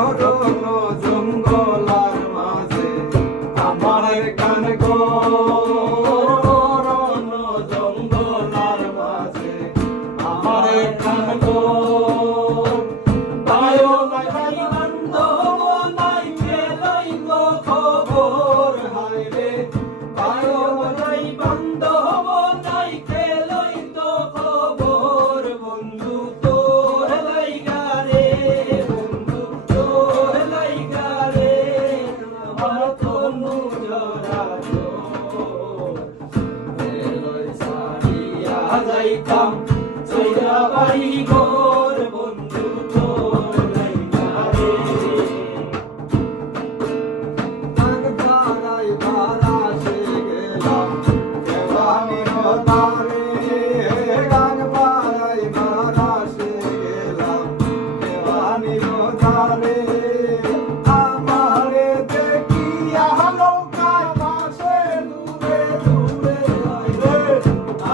অরণ্য জঙ্গলার মাঝে আমার গান গো অরণ্য জঙ্গলার মাঝে আমার গান গো বায়ো নাই বান্ধব নাই পেলাই গো খবর হায় রে বায়ো নাই বান্ধব নাই পেলাই তো খবর বন্ধু তোর লাইগা রে বন্ধু তোর লাইগা রে আমার তনু জরা এলই সারিয়া যাইতাম চইরা বাড়ি ঘর বন্ধু তোর লাইগা রে গান বাড়াই বাড়াসে গেলাম কেবানির তারে গান বাড়াই বাড়াসে গেলাম কেবানির তারে আমারে দেখিয়া নৌকা ভাসে দূরে দূরে রে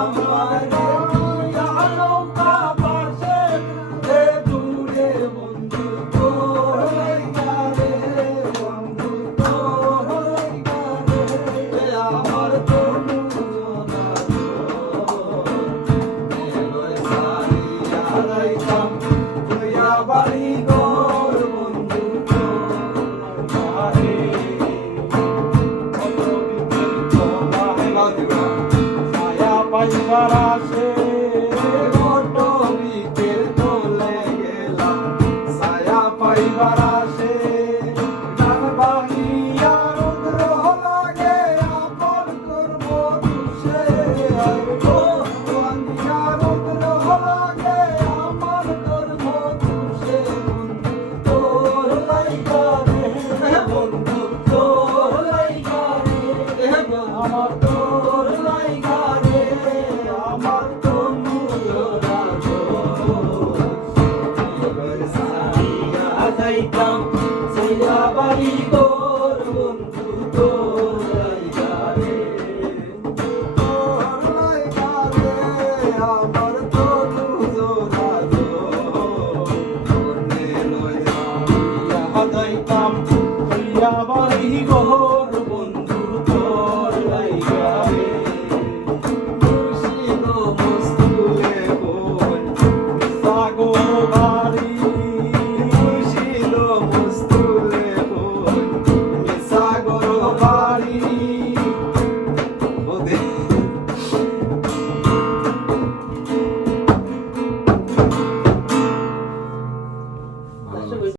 আমার দেখিয়া নৌকা ভাসে দূরে দূরে বন্ধু তোর লাইগা রে বন্ধু তোর লাইগা রে আমার তনু জনা এলই সারিয়া যাইতাম তুইয়া বাড়ি ঘর বন্ধু তোর লাইগা রে কত বিকেল ছায়া পাইবার আসে কত বিকেল চলে গেলাম ছায়া পাইবার আসে গান বাহিয়া রুদ্র লাগে আপন করব তুষে গো বাহিয়া রুদ্র লাগে আপন করব তুষে বন্ধু তোর লাইগা রে বন্ধু তোর লাইগা রে আমার তোর লাইগা রে আমার তনু জরা সারিয়া যাইতাম চইরা বাড়ি ঘর বন্ধু তোর লাইগা রে তোর লাইগা রে আমার তনু জরা মনে লইয়া যাইতাম চইরা বাড়ি ঘর